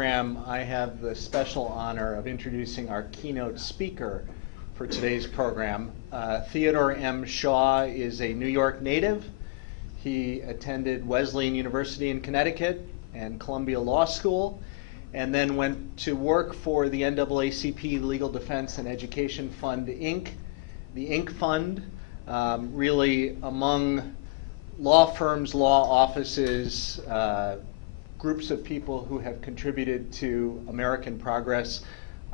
program, I have the special honor of introducing our keynote speaker for today's program. Theodore M Shaw is a New York native. He attended Wesleyan University in Connecticut and Columbia Law School, and then went to work for the NAACP Legal Defense and Education Fund, Inc., the Inc. Fund, really among law firms, law offices, groups of people who have contributed to American progress.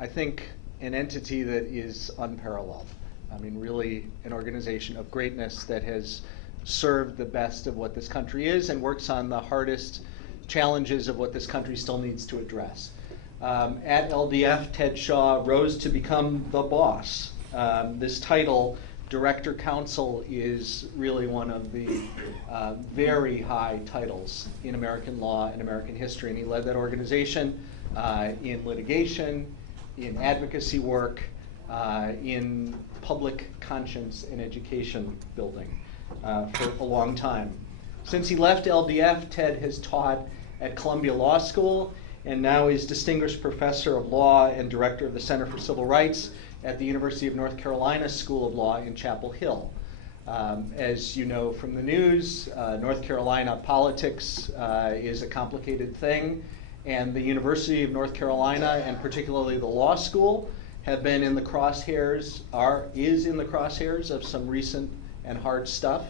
I think an entity that is unparalleled. I mean, really an organization of greatness that has served the best of what this country is and works on the hardest challenges of what this country still needs to address. At LDF, Ted Shaw rose to become the boss. This title, Director-Counsel, is really one of the very high titles in American law and American history, and he led that organization in litigation, in advocacy work, in public conscience and education building for a long time. Since he left LDF, Ted has taught at Columbia Law School and now is Distinguished Professor of Law and Director of the Center for Civil Rights at the University of North Carolina School of Law in Chapel Hill. As you know from the news, North Carolina politics is a complicated thing, and the University of North Carolina, and particularly the law school, have been in the crosshairs, is in the crosshairs of some recent and hard stuff.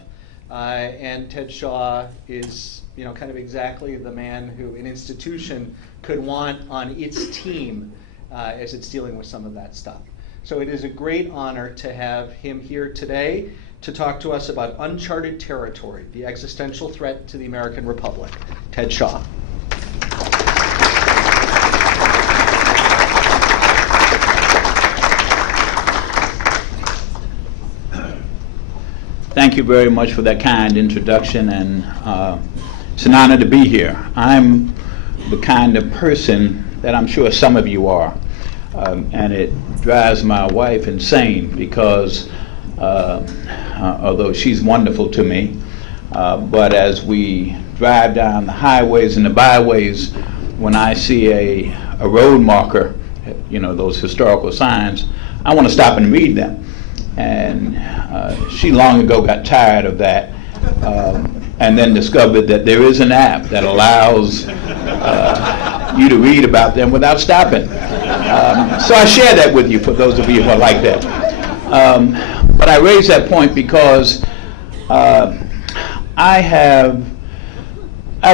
And Ted Shaw is, kind of exactly the man who an institution could want on its team as it's dealing with some of that stuff. So it is a great honor to have him here today to talk to us about Uncharted Territory, the existential threat to the American Republic. Ted Shaw. Thank you very much for that kind introduction, and it's an honor to be here. I'm the kind of person that I'm sure some of you are, and it drives my wife insane because although she's wonderful to me, but as we drive down the highways and the byways, when I see a road marker, those historical signs, I want to stop and read them. And she long ago got tired of that and then discovered that there is an app that allows you to read about them without stopping. So I share that with you for those of you who are like that. But I raise that point because I've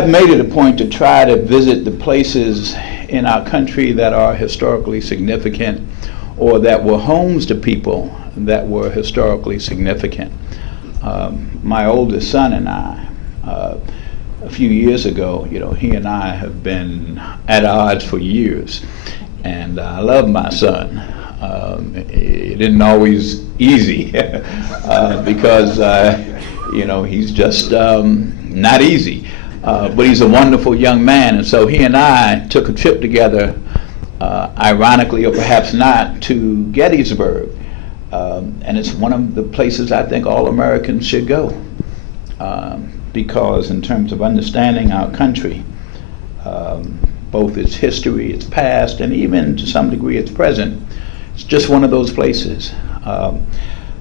made it a point to try to visit the places in our country that are historically significant or that were homes to people that were historically significant. My oldest son and I, a few years ago, he and I have been at odds for years, and I love my son. It isn't always easy because he's just not easy, but he's a wonderful young man, and so he and I took a trip together, ironically or perhaps not, to Gettysburg. And it's one of the places I think all Americans should go because in terms of understanding our country, both its history, its past, and even to some degree its present, it's just one of those places.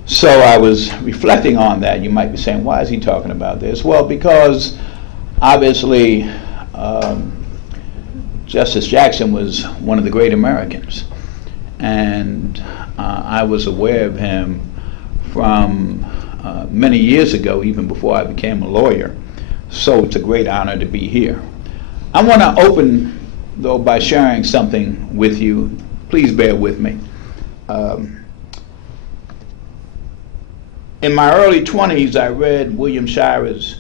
So I was reflecting on that. You might be saying, why is he talking about this? Well, because obviously Justice Jackson was one of the great Americans. And I was aware of him from many years ago, even before I became a lawyer. So it's a great honor to be here. I want to open, though, by sharing something with you. Please bear with me. In my early 20s, I read William Shirer's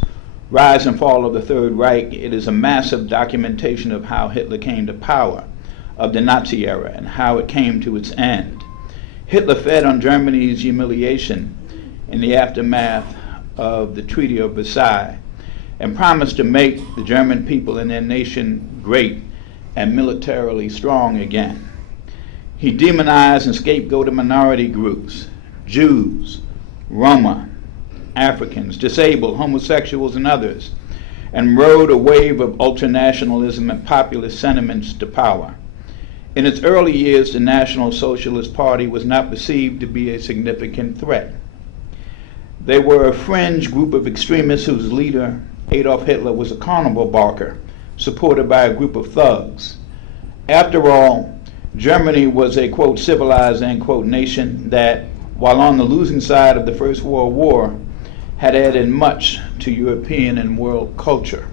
Rise and Fall of the Third Reich. It is a massive documentation of how Hitler came to power, of the Nazi era, and how it came to its end. Hitler fed on Germany's humiliation in the aftermath of the Treaty of Versailles and promised to make the German people and their nation great and militarily strong again. He demonized and scapegoated minority groups, Jews, Roma, Africans, disabled, homosexuals, and others, and rode a wave of ultranationalism and populist sentiments to power. In its early years, the National Socialist Party was not perceived to be a significant threat. They were a fringe group of extremists whose leader, Adolf Hitler, was a carnival barker, supported by a group of thugs. After all, Germany was a, quote, civilized, end quote, nation that, while on the losing side of the First World War, had added much to European and world culture.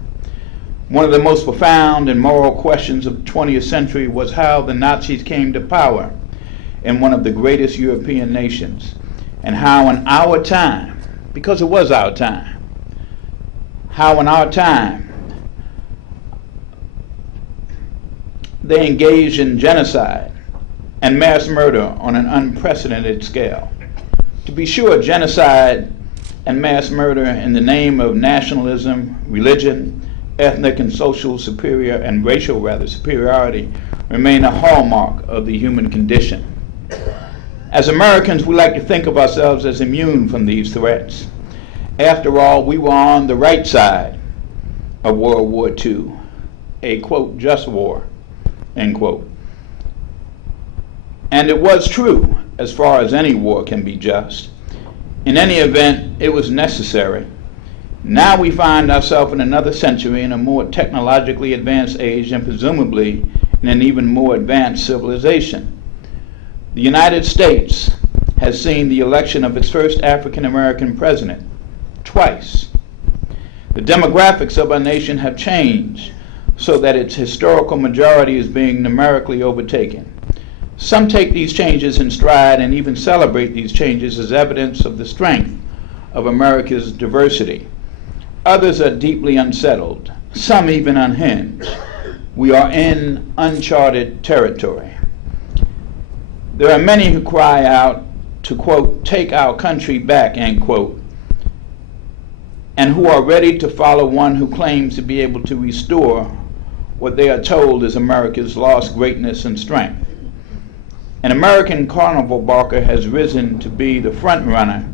One of the most profound and moral questions of the 20th century was how the Nazis came to power in one of the greatest European nations, and how in our time, because it was our time, how in our time they engaged in genocide and mass murder on an unprecedented scale. To be sure, genocide and mass murder in the name of nationalism, religion, ethnic and social racial superiority remain a hallmark of the human condition. As Americans, we like to think of ourselves as immune from these threats. After all, we were on the right side of World War II, a, quote, just war, end quote. And it was true, as far as any war can be just. In any event, it was necessary. Now we find ourselves in another century in a more technologically advanced age and presumably in an even more advanced civilization. The United States has seen the election of its first African American president twice. The demographics of our nation have changed so that its historical majority is being numerically overtaken. Some take these changes in stride and even celebrate these changes as evidence of the strength of America's diversity. Others are deeply unsettled, some even unhinged. We are in uncharted territory. There are many who cry out to, quote, take our country back, end quote, and who are ready to follow one who claims to be able to restore what they are told is America's lost greatness and strength. An American carnival barker has risen to be the front runner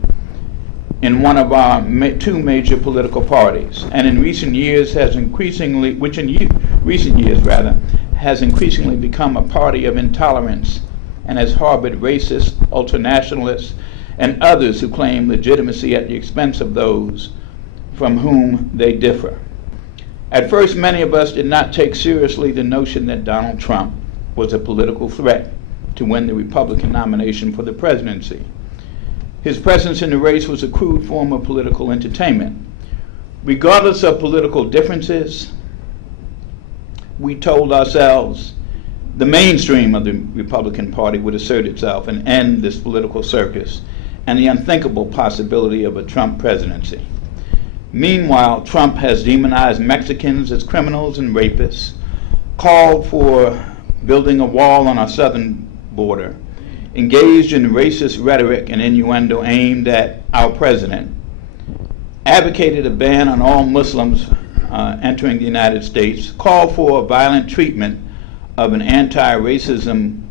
in one of our two major political parties, and in recent years has increasingly become a party of intolerance and has harbored racist, ultranationalists, and others who claim legitimacy at the expense of those from whom they differ. At first, many of us did not take seriously the notion that Donald Trump was a political threat to win the Republican nomination for the presidency. His presence in the race was a crude form of political entertainment. Regardless of political differences, we told ourselves the mainstream of the Republican Party would assert itself and end this political circus and the unthinkable possibility of a Trump presidency. Meanwhile, Trump has demonized Mexicans as criminals and rapists, called for building a wall on our southern border, engaged in racist rhetoric and innuendo aimed at our president, advocated a ban on all Muslims entering the United States, called for violent treatment of an anti-racism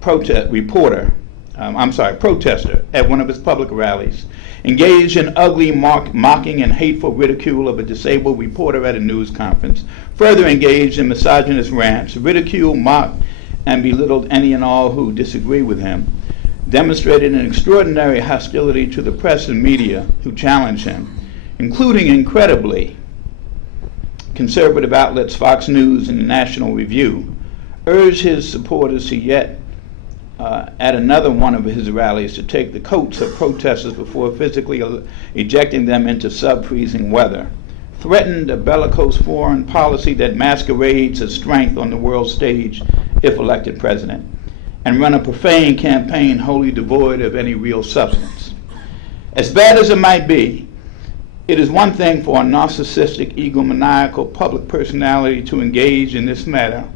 protester at one of his public rallies, engaged in ugly mocking and hateful ridicule of a disabled reporter at a news conference, further engaged in misogynist rants, ridiculed, mocked, and belittled any and all who disagree with him, demonstrated an extraordinary hostility to the press and media who challenged him, including, incredibly, conservative outlets Fox News and the National Review, urged his supporters to yet at another one of his rallies to take the coats of protesters before physically ejecting them into sub-freezing weather, threatened a bellicose foreign policy that masquerades as strength on the world stage if elected president, and run a profane campaign wholly devoid of any real substance. As bad as it might be, it is one thing for a narcissistic, egomaniacal public personality to engage in this manner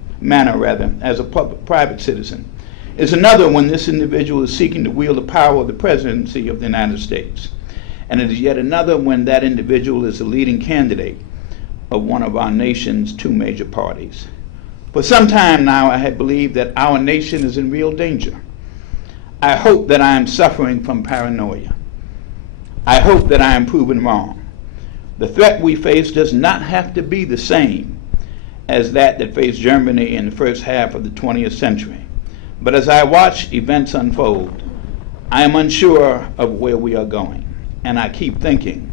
as a private citizen. It's another when this individual is seeking to wield the power of the presidency of the United States. And it is yet another when that individual is the leading candidate of one of our nation's two major parties. For some time now, I have believed that our nation is in real danger. I hope that I am suffering from paranoia. I hope that I am proven wrong. The threat we face does not have to be the same as that faced Germany in the first half of the 20th century. But as I watch events unfold, I am unsure of where we are going, and I keep thinking,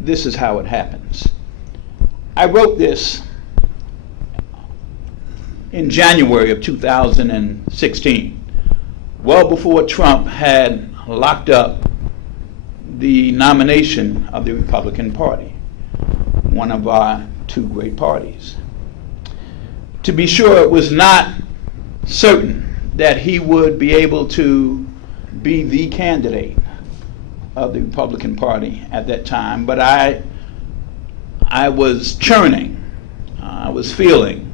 this is how it happens. I wrote this in January of 2016, well before Trump had locked up the nomination of the Republican Party, one of our two great parties. To be sure, it was not certain that he would be able to be the candidate of the Republican Party at that time, but I was churning, I was feeling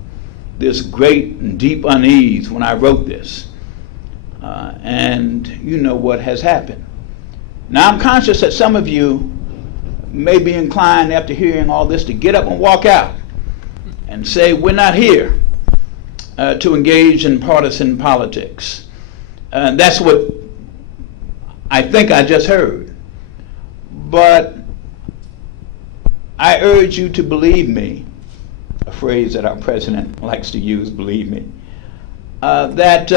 this great and deep unease when I wrote this. And you know what has happened. Now I'm conscious that some of you may be inclined after hearing all this to get up and walk out and say, we're not here to engage in partisan politics. That's what I think I just heard. But I urge you to believe me, a phrase that our president likes to use, believe me, that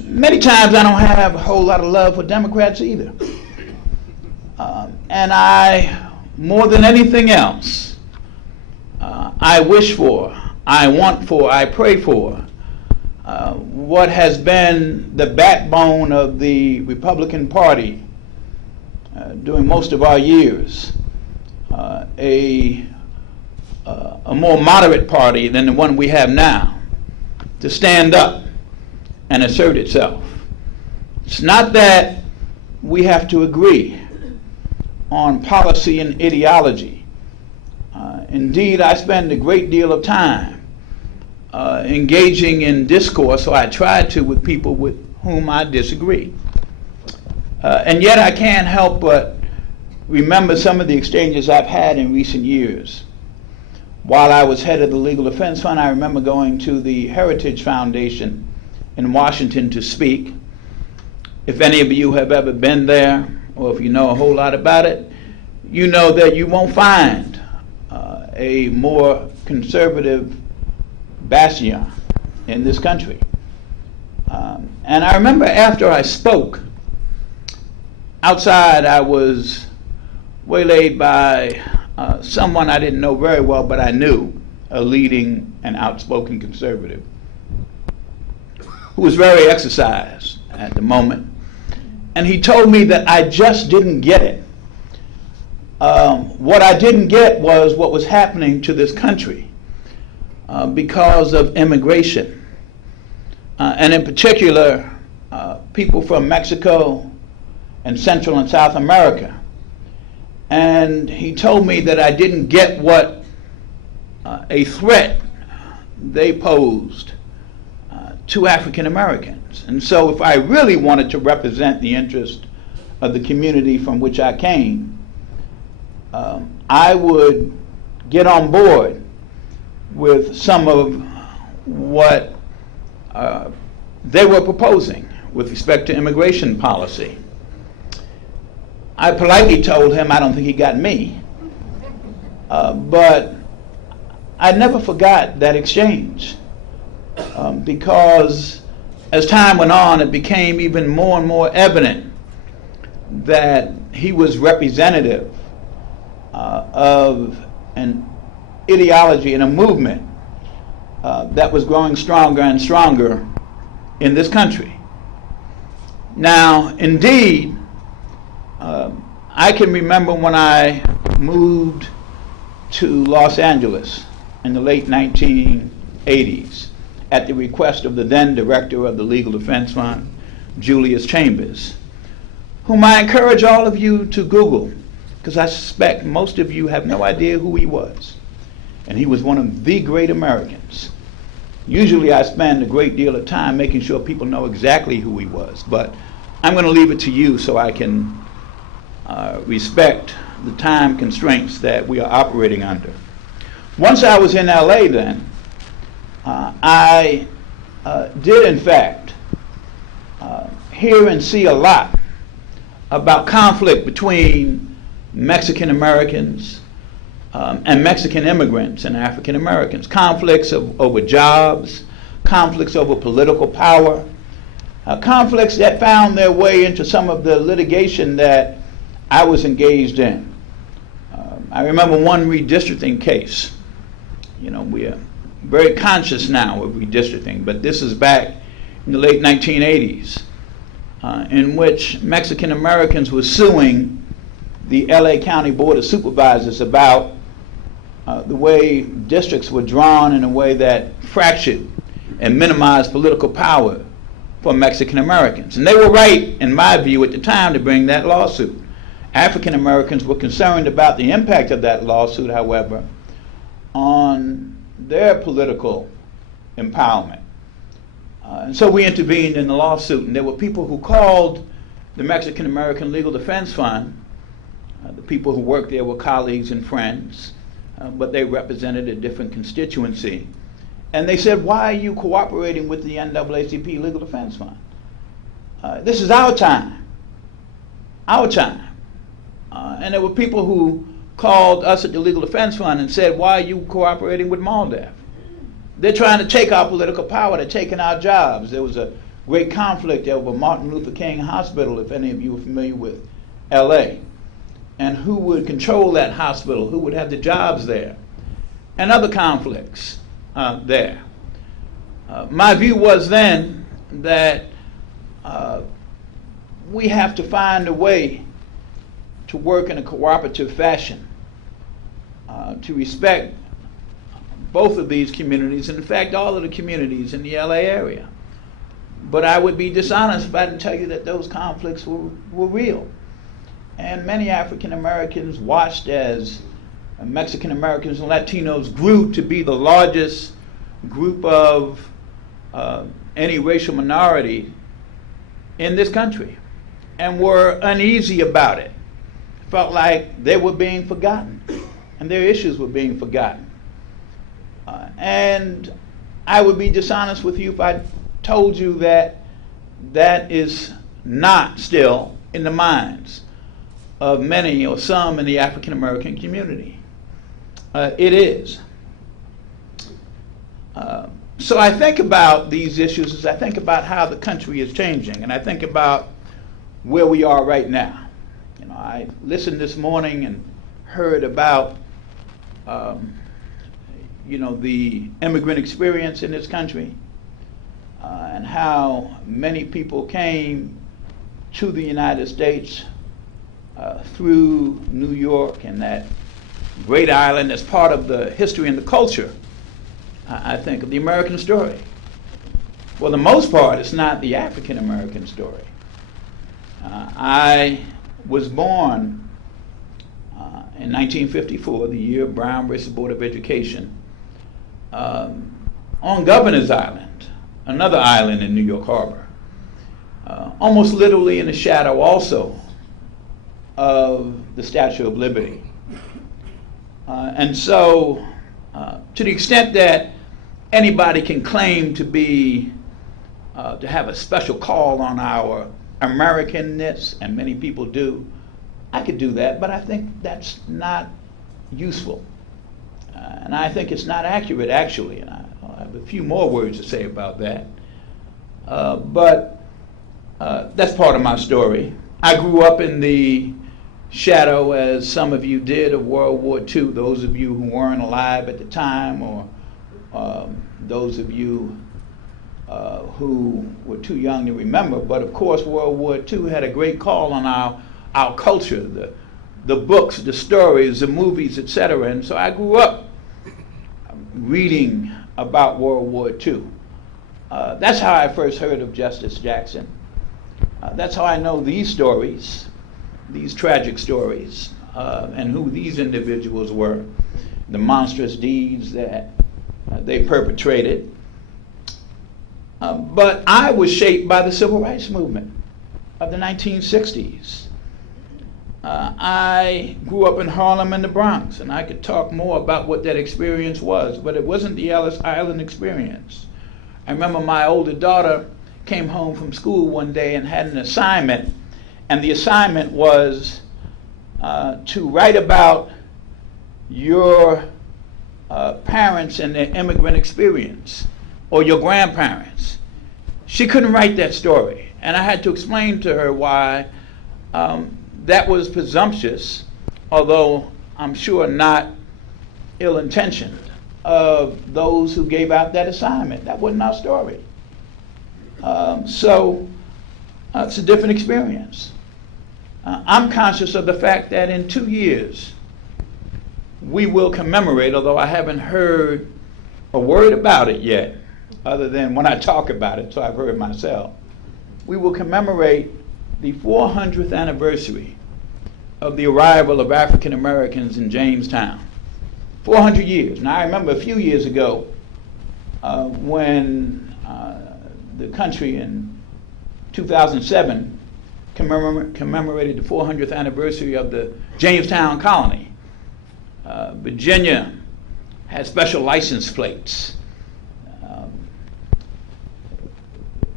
many times I don't have a whole lot of love for Democrats either. And I, more than anything else, I wish for, I want for, I pray for what has been the backbone of the Republican Party during most of our years, a more moderate party than the one we have now, to stand up and assert itself. It's not that we have to agree on policy and ideology. Indeed, I spend a great deal of time engaging in discourse, or I try to, with people with whom I disagree. And yet I can't help but remember some of the exchanges I've had in recent years. While I was head of the Legal Defense Fund, I remember going to the Heritage Foundation in Washington to speak. If any of you have ever been there, or if you know a whole lot about it, you know that you won't find a more conservative bastion in this country. And I remember after I spoke, outside I was waylaid by someone I didn't know very well, but I knew, a leading and outspoken conservative, who was very exercised at the moment. And he told me that I just didn't get it. What I didn't get was what was happening to this country because of immigration. And in particular, people from Mexico and Central and South America. And he told me that I didn't get what a threat they posed to African Americans. And so if I really wanted to represent the interest of the community from which I came, I would get on board with some of what they were proposing with respect to immigration policy. I politely told him I don't think he got me, but I never forgot that exchange because as time went on, it became even more and more evident that he was representative of an ideology and a movement that was growing stronger and stronger in this country. Now, indeed, I can remember when I moved to Los Angeles in the late 1980s at the request of the then director of the Legal Defense Fund, Julius, whom I encourage all of you to Google, because I suspect most of you have no idea who he was. And he was one of the great Americans. Usually I spend a great deal of time making sure people know exactly who he was, but I'm going to leave it to you so I can respect the time constraints that we are operating under. Once I was in LA then, I did in fact hear and see a lot about conflict between Mexican Americans and Mexican immigrants and African Americans, conflicts over jobs, conflicts over political power, conflicts that found their way into some of the litigation that I was engaged in. I remember one redistricting case. You know, we are very conscious now of redistricting, but this is back in the late 1980s, in which Mexican Americans were suing the LA County Board of Supervisors about the way districts were drawn in a way that fractured and minimized political power for Mexican Americans. And they were right, in my view, at the time to bring that lawsuit. African Americans were concerned about the impact of that lawsuit, however, on their political empowerment. And so we intervened in the lawsuit, and there were people who called the Mexican American Legal Defense Fund. The people who worked there were colleagues and friends, but they represented a different constituency. And they said, why are you cooperating with the NAACP Legal Defense Fund? This is our time. Our time. And there were people who called us at the Legal Defense Fund and said, why are you cooperating with MALDEF? They're trying to take our political power. They're taking our jobs. There was a great conflict over Martin Luther King Hospital, if any of you are familiar with LA. And who would control that hospital? Who would have the jobs there? And other conflicts there. My view was then that we have to find a way to work in a cooperative fashion, to respect both of these communities, and in fact all of the communities in the LA area. But I would be dishonest if I didn't tell you that those conflicts were real. And many African Americans watched as Mexican Americans and Latinos grew to be the largest group of any racial minority in this country, and were uneasy about it. Felt like they were being forgotten, and their issues were being forgotten. And I would be dishonest with you if I told you that that is not still in the minds of many or some in the African American community. It is. So I think about these issues as I think about how the country is changing, and I think about where we are right now. You know, I listened this morning and heard about the immigrant experience in this country, and how many people came to the United States through New York and that great island as part of the history and the culture, I think, of the American story. For the most part, it's not the African American story. I was born in 1954, the year of Brown versus Board of Education, on Governor's Island, another island in New York Harbor, almost literally in the shadow also of the Statue of Liberty. And so, to the extent that anybody can claim to be, to have a special call on our Americanness, and many people do, I could do that, but I think that's not useful. And I think it's not accurate, actually, and I'll have a few more words to say about that. But that's part of my story. I grew up in the shadow, as some of you did, of World War II, those of you who weren't alive at the time, or those of you who were too young to remember. But of course, World War II had a great call on our culture, the books, the stories, the movies, etc. And so I grew up reading about World War II. That's how I first heard of Justice Jackson. That's how I know these stories, these tragic stories, and who these individuals were, the monstrous deeds that they perpetrated. But I was shaped by the Civil Rights Movement of the 1960s. I grew up in Harlem and the Bronx, and I could talk more about what that experience was, but it wasn't the Ellis Island experience. I remember my older daughter came home from school one day and had an assignment, and the assignment was to write about your parents and their immigrant experience, or your grandparents. She couldn't write that story, and I had to explain to her why that was presumptuous, although I'm sure not ill-intentioned, of those who gave out that assignment. That wasn't our story. So it's a different experience. I'm conscious of the fact that in 2 years, we will commemorate, although I haven't heard a word about it yet, other than when I talk about it, so I've heard myself. We will commemorate the 400th anniversary of the arrival of African Americans in Jamestown. 400 years. Now, I remember a few years ago when the country in 2007 commemorated the 400th anniversary of the Jamestown colony. Virginia had special license plates.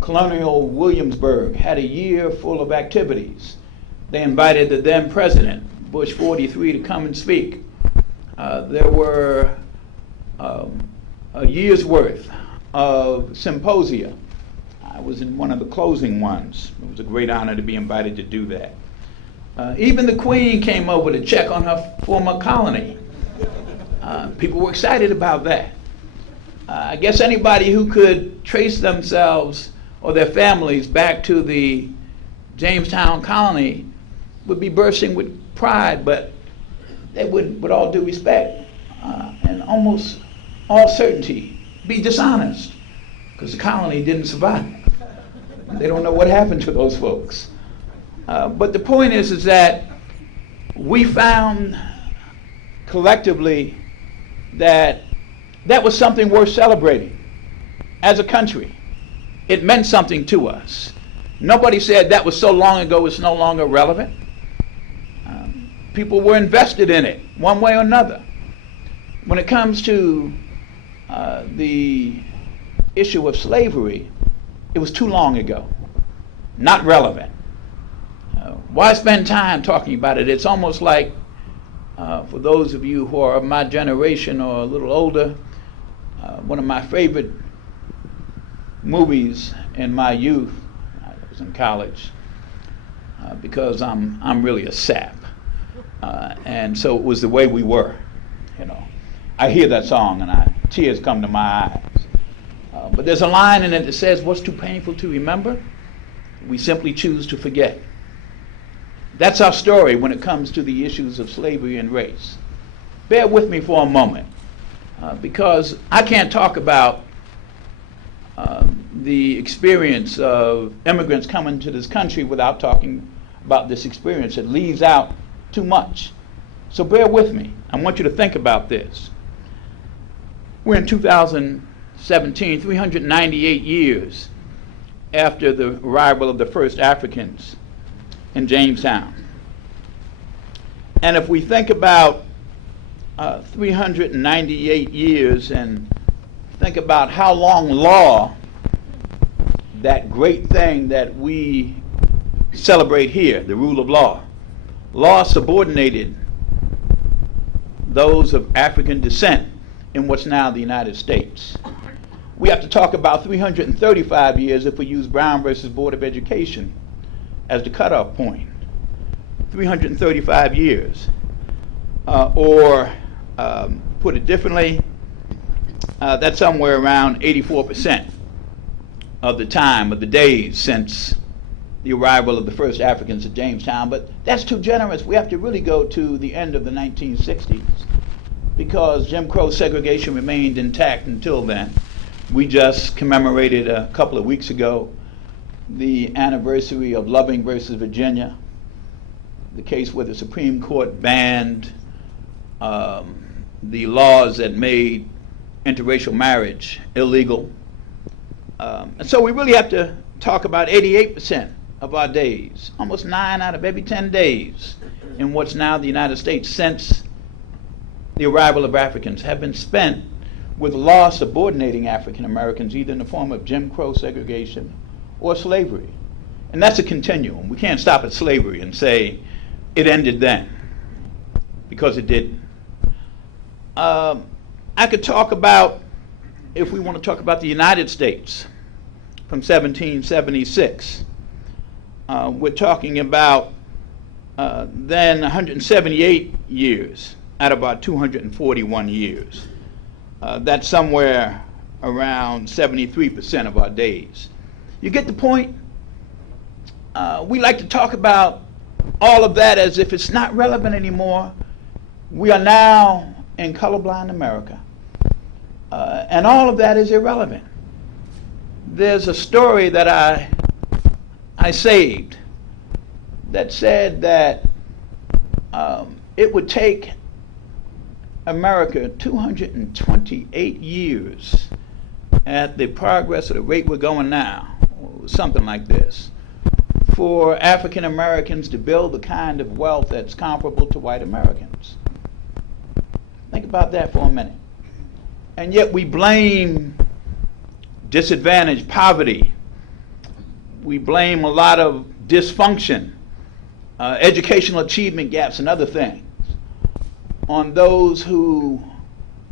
Colonial Williamsburg had a year full of activities. They invited the then president, Bush 43, to come and speak. There were a year's worth of symposia. I was in one of the closing ones. It was a great honor to be invited to do that. Even the Queen came over to check on her former colony. People were excited about that. I guess anybody who could trace themselves or their families back to the Jamestown colony would be bursting with pride, but they would, with all due respect and almost all certainty, be dishonest, because the colony didn't survive. They don't know what happened to those folks. But the point is that we found collectively that that was something worth celebrating as a country. It meant something to us. Nobody said that was so long ago it's no longer relevant. People were invested in it one way or another. When it comes to the issue of slavery, it was too long ago, not relevant. Why spend time talking about it? It's almost like, for those of you who are of my generation or a little older, one of my favorite movies in my youth, I was in college, because I'm really a sap, and so it was The Way We Were. I hear that song and tears come to my eyes. But there's a line in it that says, "What's too painful to remember, we simply choose to forget." That's our story when it comes to the issues of slavery and race. Bear with me for a moment, because I can't talk about the experience of immigrants coming to this country without talking about this experience. It leaves out too much. So bear with me. I want you to think about this. We're in 2017, 398 years after the arrival of the first Africans in Jamestown. And if we think about 398 years and think about how long law, that great thing that we celebrate here, the rule of law, law subordinated those of African descent in what's now the United States. We have to talk about 335 years if we use Brown versus Board of Education as the cutoff point. 335 years. Or put it differently, that's somewhere around 84% of the time, of the days since the arrival of the first Africans at Jamestown. But that's too generous. We have to really go to the end of the 1960s, because Jim Crow segregation remained intact until then. We just commemorated a couple of weeks ago the anniversary of Loving versus Virginia, the case where the Supreme Court banned the laws that made interracial marriage illegal. And so we really have to talk about 88% of our days, almost 9 out of every 10 days in what's now the United States since the arrival of Africans have been spent with law subordinating African Americans either in the form of Jim Crow segregation or slavery. And that's a continuum. We can't stop at slavery and say it ended then. because it didn't. I could talk about, if we want to talk about the United States from 1776, we're talking about then 178 years out of our 241 years. That's somewhere around 73% of our days. You get the point? We like to talk about all of that as if it's not relevant anymore. We are now in colorblind America, and all of that is irrelevant. There's a story that I saved that said that it would take America 228 years at the progress of the rate we're going now, something like this, for African Americans to build the kind of wealth that's comparable to white Americans. Think about that for a minute. And yet we blame disadvantage, poverty. We blame a lot of dysfunction, educational achievement gaps and other things on those who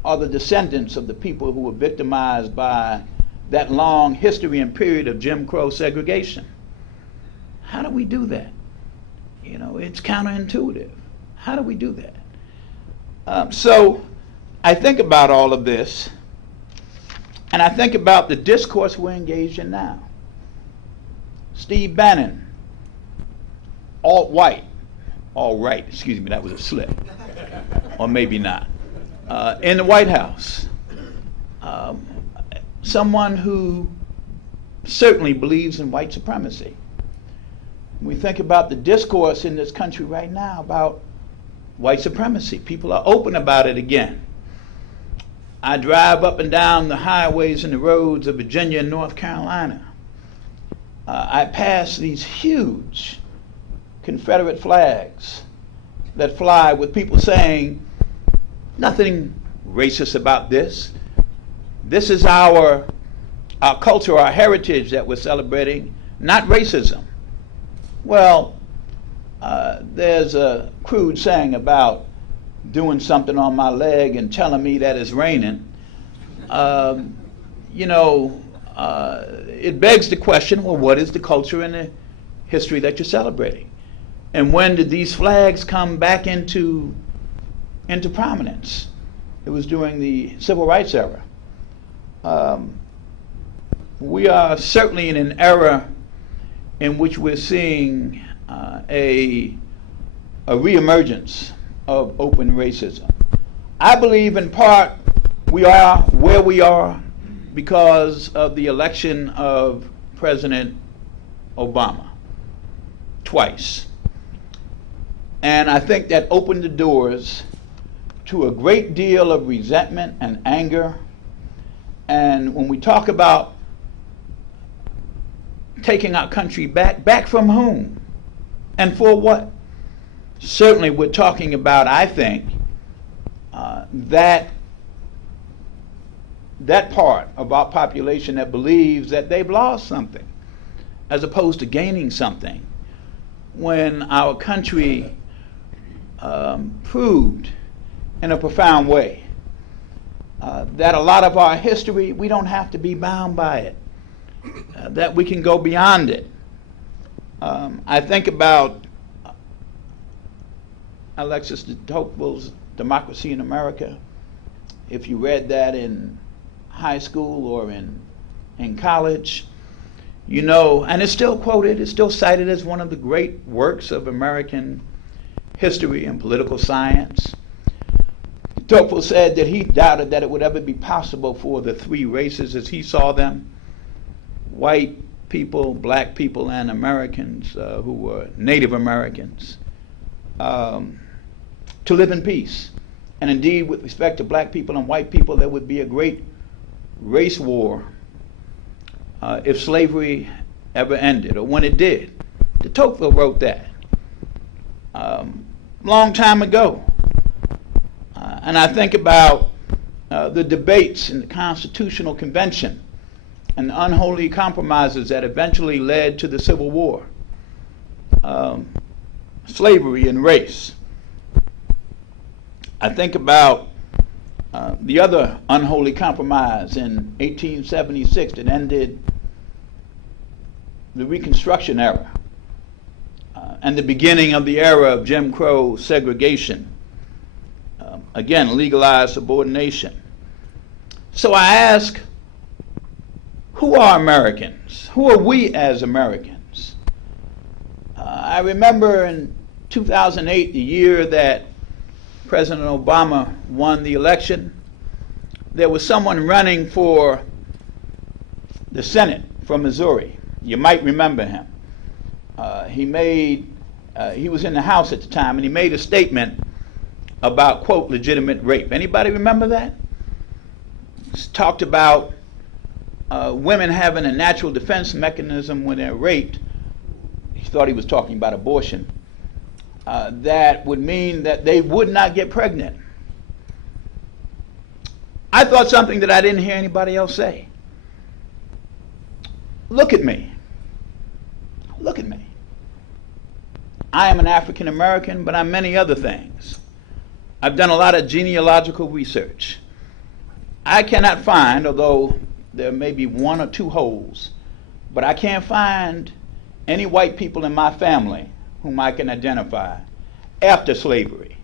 are the descendants of the people who were victimized by that long history and period of Jim Crow segregation. How do we do that? You know, it's counterintuitive. How do we do that? So I think about all of this, and I think about the discourse we're engaged in now. Steve Bannon, alt-white, all right, excuse me, that was a slip, or maybe not, in the White House. Someone who certainly believes in white supremacy. We think about the discourse in this country right now about white supremacy. People are open about it again. I drive up and down the highways and the roads of Virginia and North Carolina. I pass these huge Confederate flags that fly with people saying, nothing racist about this. This is our culture, our heritage that we're celebrating, not racism. Well, there's a crude saying about doing something on my leg and telling me that it's raining. It begs the question, well, what is the culture and the history that you're celebrating? And when did these flags come back into prominence? It was during the Civil Rights era. We are certainly in an era in which we're seeing a reemergence of open racism. I believe in part we are where we are because of the election of President Obama twice. And I think that opened the doors to a great deal of resentment and anger. And when we talk about taking our country back from whom? And for what? Certainly we're talking about, I think, that part of our population that believes that they've lost something as opposed to gaining something, when our country proved in a profound way that a lot of our history, we don't have to be bound by it, that we can go beyond it. I think about Alexis de Tocqueville's Democracy in America. If you read that in high school or in college, you know, and it's still quoted, it's still cited as one of the great works of American history and political science. Tocqueville said that he doubted that it would ever be possible for the three races as he saw them, white people, black people, and Americans who were Native Americans, to live in peace. And indeed, with respect to black people and white people, there would be a great race war if slavery ever ended, or when it did. De Tocqueville wrote that long time ago. And I think about the debates in the Constitutional Convention and the unholy compromises that eventually led to the Civil War, slavery and race. I think about the other unholy compromise in 1876 that ended the Reconstruction era and the beginning of the era of Jim Crow segregation. Again, legalized subordination. So I ask, who are Americans? Who are we as Americans? I remember in 2008, the year that President Obama won the election, there was someone running for the Senate from Missouri. You might remember him. He was in the House at the time, and he made a statement about, quote, legitimate rape. Anybody remember that? He talked about women having a natural defense mechanism when they're raped. He thought he was talking about abortion. That would mean that they would not get pregnant. I thought something that I didn't hear anybody else say. Look at me. Look at me. I am an African American, but I'm many other things. I've done a lot of genealogical research. I cannot find, although there may be one or two holes, but I can't find any white people in my family whom I can identify after slavery.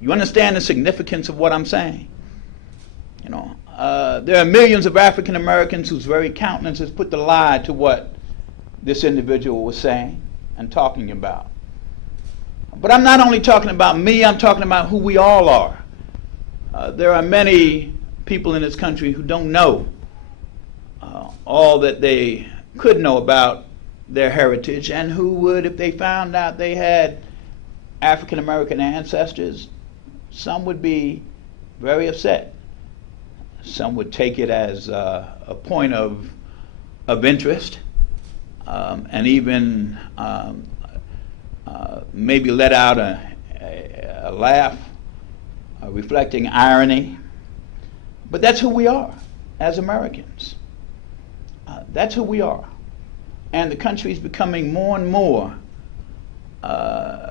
You understand the significance of what I'm saying? You know, there are millions of African Americans whose very countenances put the lie to what this individual was saying and talking about. But I'm not only talking about me, I'm talking about who we all are. There are many people in this country who don't know all that they could know about their heritage, and who would, if they found out they had African American ancestors, some would be very upset. Some would take it as a point of interest, and even maybe let out a laugh, reflecting irony. But that's who we are as Americans. That's who we are. And the country is becoming more and more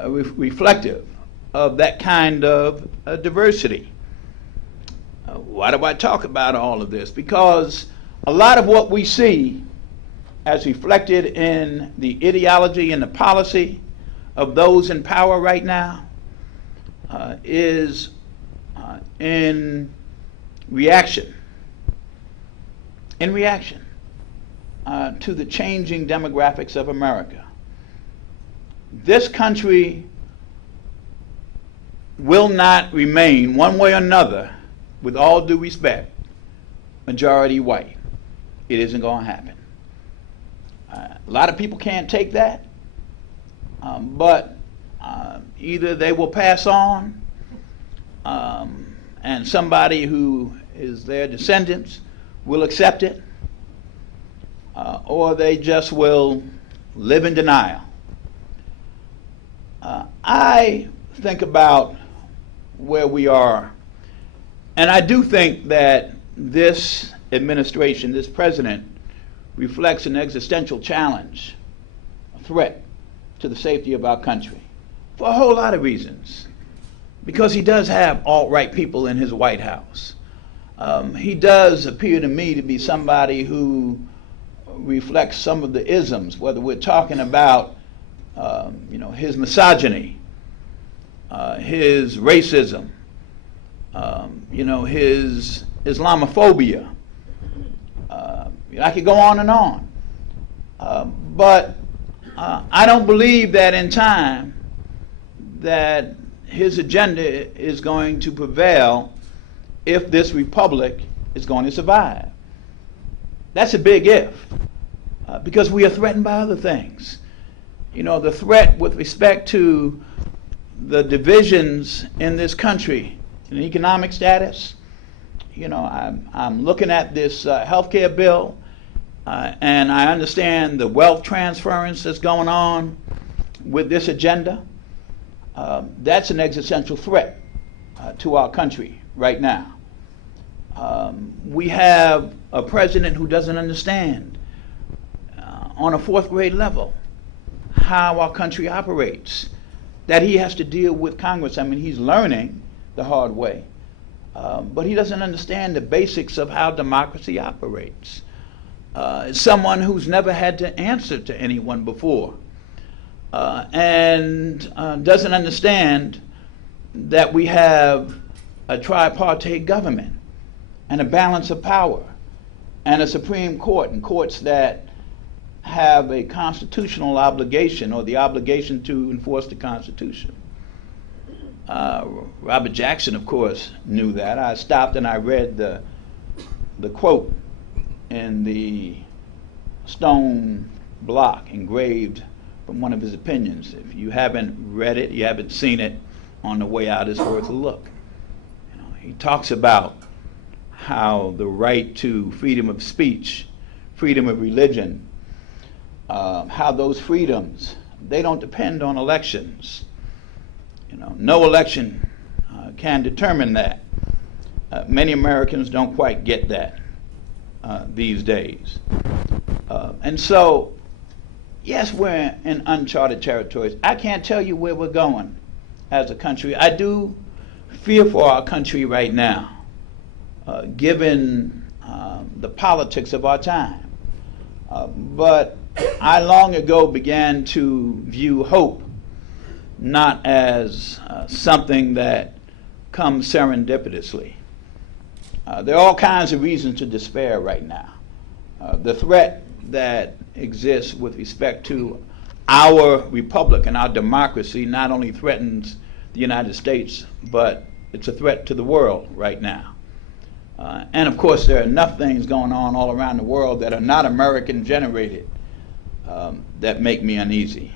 reflective of that kind of diversity. Why do I talk about all of this? Because a lot of what we see as reflected in the ideology and the policy of those in power right now is in reaction to the changing demographics of America. This country will not remain, one way or another, with all due respect, majority white. It isn't going to happen. A lot of people can't take that, but either they will pass on, and somebody who is their descendants will accept it, or they just will live in denial. I think about where we are, and I do think that this administration, this president, reflects an existential challenge, a threat to the safety of our country, for a whole lot of reasons. Because he does have alt-right people in his White House. He does appear to me to be somebody who reflects some of the isms, whether we're talking about his misogyny, his racism, his Islamophobia. I could go on and on. But I don't believe that in time that his agenda is going to prevail if this republic is going to survive. That's a big if, because we are threatened by other things. The threat with respect to the divisions in this country, in economic status. I'm looking at this health care bill, and I understand the wealth transference that's going on with this agenda. That's an existential threat to our country right now. We have a president who doesn't understand on a fourth grade level how our country operates. that he has to deal with Congress. I mean, he's learning the hard way, but he doesn't understand the basics of how democracy operates. It's someone who's never had to answer to anyone before, and doesn't understand that we have a tripartite government and a balance of power and a Supreme Court and courts that have a constitutional obligation, or the obligation to enforce the Constitution. Robert Jackson, of course, knew that. I stopped and I read the quote in the stone block engraved from one of his opinions. If you haven't read it, you haven't seen it, on the way out, it's worth a look. You know, he talks about how the right to freedom of speech, freedom of religion, how those freedoms, they don't depend on elections. You know, no election can determine that. Many Americans don't quite get that these days. And so, yes, we're in uncharted territories. I can't tell you where we're going as a country. I do fear for our country right now, given the politics of our time. But I long ago began to view hope not as something that comes serendipitously. There are all kinds of reasons to despair right now. The threat that exists with respect to our republic and our democracy not only threatens the United States, but it's a threat to the world right now. And of course, there are enough things going on all around the world that are not American generated that make me uneasy.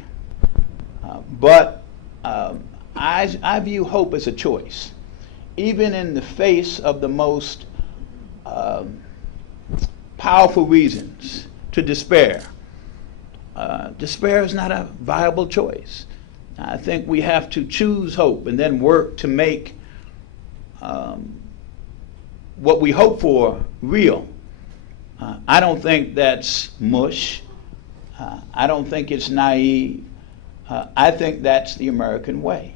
But I view hope as a choice. Even in the face of the most powerful reasons to despair, despair is not a viable choice. I think we have to choose hope and then work to make what we hope for real. I don't think that's mush. I don't think it's naive. I think that's the American way.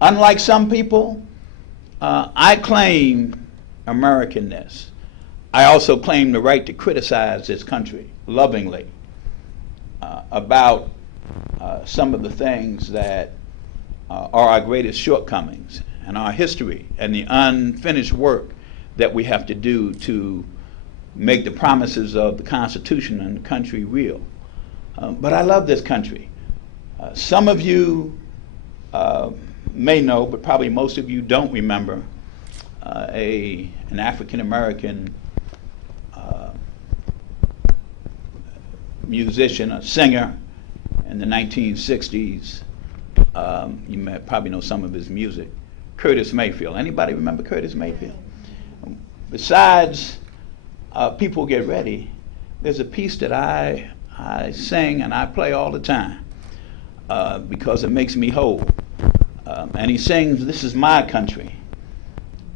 Unlike some people, I claim Americanness. I also claim the right to criticize this country lovingly about some of the things that are our greatest shortcomings and our history and the unfinished work that we have to do to make the promises of the Constitution and the country real. But I love this country. Some of you may know, but probably most of you don't remember, an African-American musician, a singer in the 1960s. You may probably know some of his music. Curtis Mayfield. Anybody remember Curtis Mayfield? Besides People Get Ready, there's a piece that I sing and I play all the time because it makes me whole. And he sings, "This is my country."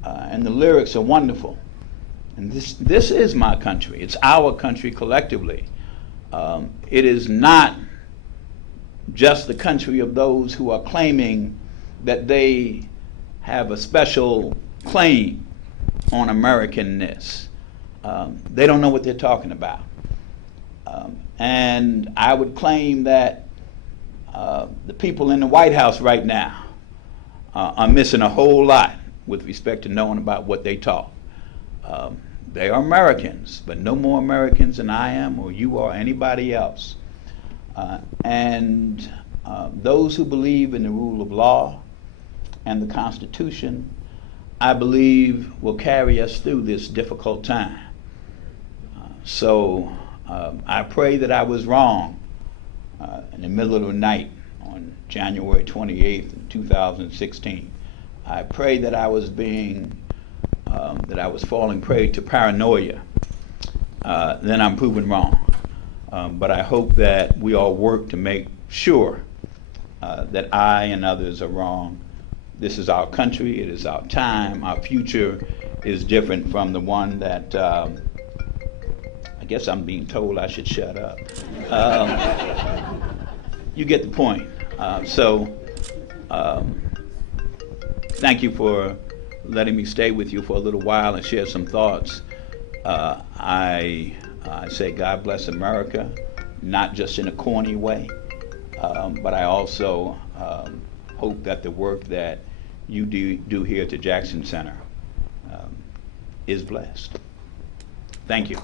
And the lyrics are wonderful. And this is my country. It's our country collectively. It is not just the country of those who are claiming that they have a special claim on Americanness. They don't know what they're talking about. And I would claim that the people in the White House right now are missing a whole lot with respect to knowing about what they talk. They are Americans, but no more Americans than I am or you or anybody else. And those who believe in the rule of law and the Constitution, I believe, will carry us through this difficult time. So I pray that I was wrong in the middle of the night on January 28th, 2016. I pray that I was falling prey to paranoia. Then I'm proven wrong. But I hope that we all work to make sure that I and others are wrong. This is our country, it is our time, our future is different from the one that, I guess I'm being told I should shut up. You get the point. So Thank you for letting me stay with you for a little while and share some thoughts. I say God bless America, not just in a corny way, but I also hope that the work that you do here at the Jackson Center is blessed. Thank you.